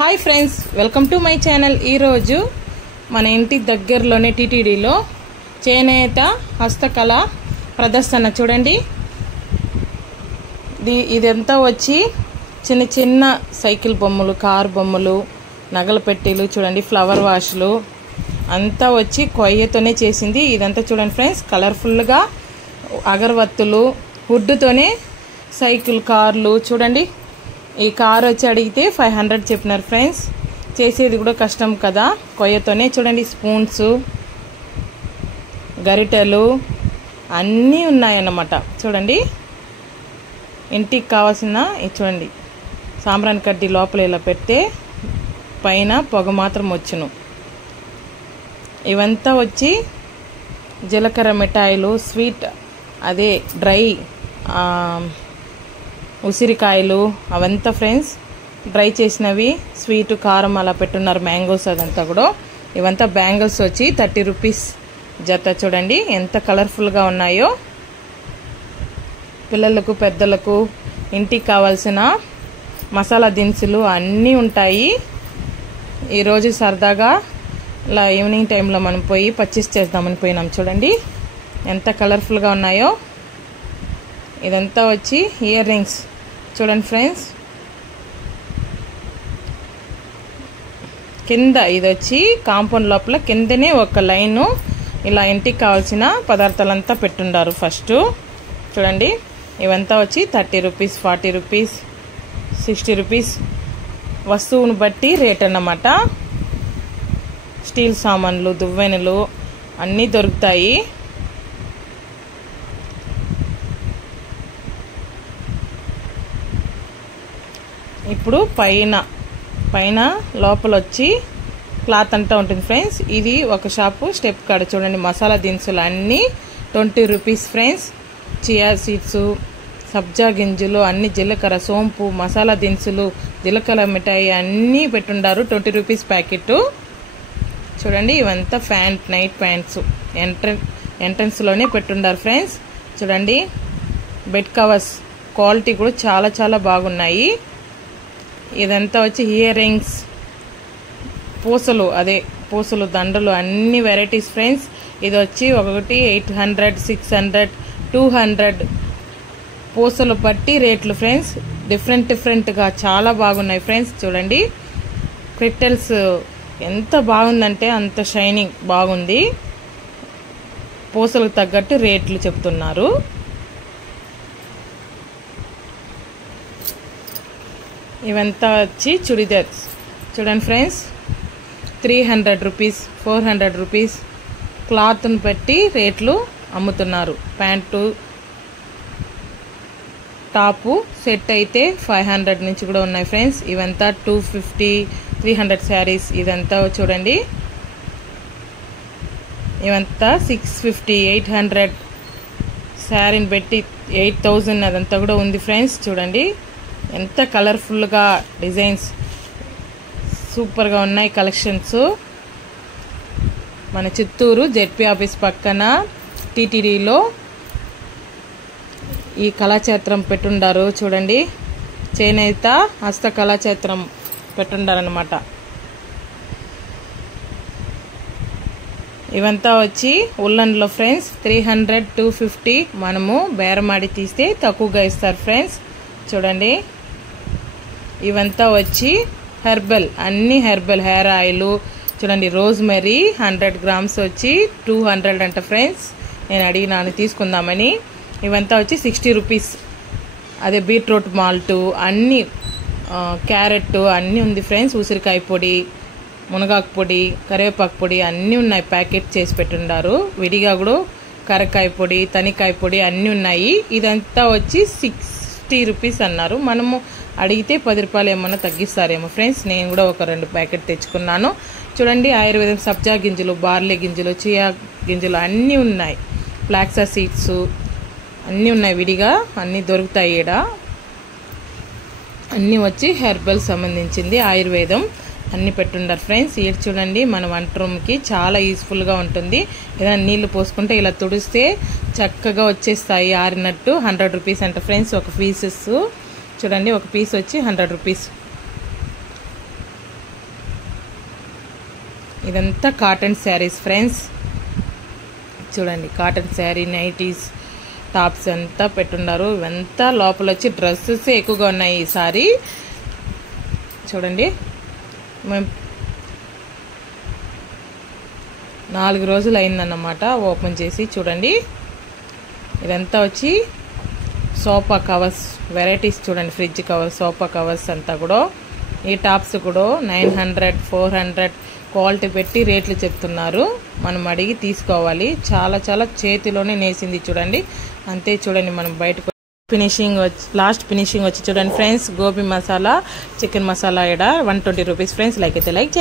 Hi friends, welcome to my channel. ఈరోజు మన ఇంటి దగ్గరలోనే టీటీడీలో చేనేత హస్తకళ ప్రదర్శన చూడండి. ఇదంతా వచ్చి చిన్న చిన్న సైకిల్ బొమ్మలు, కారు బొమ్మలు, నగల పెట్టెలు చూడండి, ఫ్లవర్ వాష్లు అంతా వచ్చి కొయ్యతోనే చేసింది. ఇదంతా చూడండి ఫ్రెండ్స్, కలర్ఫుల్గా అగరవత్తులు, వుడ్తోనే సైకిల్, కార్లు చూడండి. ఈ కార్ వచ్చి అడిగితే 500 చెప్పినారు ఫ్రెండ్స్. చేసేది కూడా కష్టం కదా, కొయ్యతోనే చూడండి. స్పూన్స్, గరిటెలు అన్నీ ఉన్నాయన్నమాట చూడండి. ఇంటికి కావాల్సిన చూడండి, సాంబ్రాణి కడ్డీ లోపల ఇలా పెడితే పైన పొగ మాత్రం వచ్చును. ఇవంతా వచ్చి జీలకర్ర మిఠాయిలు, స్వీట్ అదే డ్రై ఉసిరికాయలు అవంతా ఫ్రెండ్స్ డ్రై చేసినవి, స్వీటు కారం అలా పెట్టున్నారు. మ్యాంగోస్ అదంతా కూడా. ఇవంతా బ్యాంగిల్స్ వచ్చి 30 రూపీస్ జత. చూడండి ఎంత కలర్ఫుల్గా ఉన్నాయో. పిల్లలకు, పెద్దలకు ఇంటికి కావాల్సిన మసాలా దినుసులు అన్నీ ఉంటాయి. ఈరోజు సరదాగా ఇలా ఈవినింగ్ టైంలో మనం పోయి పర్చేస్ చేద్దామని పోయినాం. చూడండి ఎంత కలర్ఫుల్గా ఉన్నాయో. ఇదంతా వచ్చి ఇయర్ రింగ్స్ చూడండి ఫ్రెండ్స్. కింద ఇది వచ్చి కాంపౌండ్ లోపల కిందనే ఒక లైను ఇలా ఇంటికి కావాల్సిన పదార్థాలంతా పెట్టుండారు. ఫస్ట్ చూడండి, ఇవంతా వచ్చి 30 రూపీస్, 40 రూపీస్, 60 రూపీస్ వస్తువును బట్టి రేట్ అన్నమాట. స్టీల్ సామాన్లు, దువ్వెనలు అన్నీ దొరుకుతాయి. ఇప్పుడు పైన లోపల వచ్చి క్లాత్ అంతా ఉంటుంది ఫ్రెండ్స్. ఇది ఒక షాపు స్టెప్ కాడ చూడండి. మసాలా దినుసులు అన్నీ 20 రూపీస్ ఫ్రెండ్స్. చియా సీడ్స్, సబ్జా గింజలు అన్ని, జీలకర్ర, సోంపు, మసాలా దినుసులు, జీలకర్ర మిఠాయి అన్నీ పెట్టుండారు. 20 రూపీస్ ప్యాకెట్ చూడండి. ఇవంతా ప్యాంట్, నైట్ ప్యాంట్స్ ఎంట్రన్స్లోనే పెట్టుండారు ఫ్రెండ్స్. చూడండి బెడ్ కవర్స్ క్వాలిటీ కూడా చాలా చాలా బాగున్నాయి. ఇదంతా వచ్చి ఇయర్ రింగ్స్, పూసలు, అదే పూసలు దండలు అన్ని వెరైటీస్ ఫ్రెండ్స్. ఇది వచ్చి ఒకటి 800, 600, 200 పూసలు బట్టి రేట్లు ఫ్రెండ్స్. డిఫరెంట్గా చాలా బాగున్నాయి ఫ్రెండ్స్. చూడండి క్రిస్టల్స్ ఎంత బాగుందంటే అంత షైనింగ్ బాగుంది. పూసలకు తగ్గట్టు రేట్లు చెప్తున్నారు. ఇవంతా వచ్చి చుడిదార్స్ చూడండి ఫ్రెండ్స్. 300 రూపీస్, 400 రూపీస్ క్లాత్ను బట్టి రేట్లు అమ్ముతున్నారు. ప్యాంటు, టాపు సెట్ అయితే 500 నుంచి కూడా ఉన్నాయి ఫ్రెండ్స్. ఇవంతా 250, 300 శారీస్. ఇదంతా చూడండి, ఇవంతా 650, 800 శారీని పెట్టి 8000 అదంతా కూడా ఉంది ఫ్రెండ్స్. చూడండి ఎంత కలర్ఫుల్గా డిజైన్స్ సూపర్గా ఉన్నాయి కలెక్షన్స్. మన చిత్తూరు జెడ్పీ ఆఫీస్ పక్కన టీటీడీలో ఈ కళాక్షేత్రం పెట్టుండారు. చూడండి చేనేత హస్త కళాక్షేత్రం పెట్టుండారనమాట. ఇవంతా వచ్చి ఉల్లన్లో ఫ్రెండ్స్. 300, 250 మనము బేరమాడి తీస్తే తక్కువగా ఇస్తారు ఫ్రెండ్స్. చూడండి ఇవంతా వచ్చి హెర్బల్, అన్ని హెర్బల్ హెయిర్ ఆయిల్ చూడండి. రోజ్మెరీ 100 గ్రామ్స్ వచ్చి 200 అంట ఫ్రెండ్స్. నేను అడిగినాను తీసుకుందామని. ఇవంతా వచ్చి 60 రూపీస్. అదే బీట్రూట్ మాల్ట్ అన్నీ, క్యారెట్ అన్నీ ఉంది ఫ్రెండ్స్. ఉసిరికాయ పొడి, మునగాకు పొడి, కరివేపాకు పొడి అన్నీ ఉన్నాయి. ప్యాకెట్ చేసి పెట్టుండారు. విడిగా కూడా కరకాయ పొడి, తనికాయ పొడి అన్నీ ఉన్నాయి. ఇదంతా వచ్చి 60 రూపీస్ అన్నారు. మనము అడిగితే 10 రూపాయలు ఏమన్నా తగ్గిస్తారేమో ఫ్రెండ్స్. నేను కూడా ఒక 2 ప్యాకెట్ తెచ్చుకున్నాను. చూడండి ఆయుర్వేదం సబ్జా గింజలు, బార్లీ గింజలు, చియా గింజలు అన్నీ ఉన్నాయి. ఫ్లాక్సా సీడ్స్ అన్నీ ఉన్నాయి. విడిగా అన్నీ దొరుకుతాయి. ఈడ అన్నీ వచ్చి హెర్బల్ సంబంధించింది, ఆయుర్వేదం అన్నీ పెట్టుండారు ఫ్రెండ్స్. ఈడ చూడండి మన వంట రూమ్కి చాలా యూస్ఫుల్గా ఉంటుంది. ఏదైనా నీళ్లు పోసుకుంటే ఇలా తుడిస్తే చక్కగా వచ్చేస్తాయి ఆరినట్టు. 100 రూపీస్ అంట ఫ్రెండ్స్ ఒక పీసెస్. చూడండి ఒక పీస్ వచ్చి 100 రూపీస్. ఇదంతా కాటన్ శారీస్ ఫ్రెండ్స్. చూడండి, కాటన్ శారీ, నైటీస్, టాప్స్ అంతా పెట్టున్నారు. ఇవంతా లోపల వచ్చి డ్రెస్సెస్ ఎక్కువగా ఉన్నాయి ఈసారి. చూడండి, మేము 4 రోజులు అయిందన్నమాట ఓపెన్ చేసి. చూడండి, ఇదంతా వచ్చి సోఫా కవర్స్ వెరైటీస్. చూడండి, ఫ్రిడ్జ్ కవర్స్, సోఫా కవర్స్ అంతా కూడా. ఈ టాప్స్ కూడా 900, 400 క్వాలిటీ పెట్టి రేట్లు చెప్తున్నారు. మనం అడిగి తీసుకోవాలి. చాలా చాలా చేతిలోనే నేసింది చూడండి. అంతే. చూడండి, మనం బయటకు ఫినిషింగ్ వచ్చి లాస్ట్ ఫినిషింగ్ వచ్చి చూడండి ఫ్రెండ్స్, గోబీ మసాలా, చికెన్ మసాలా ఇక్కడ 120 రూపీస్ ఫ్రెండ్స్. లైక్ అయితే లైక్ చేయండి.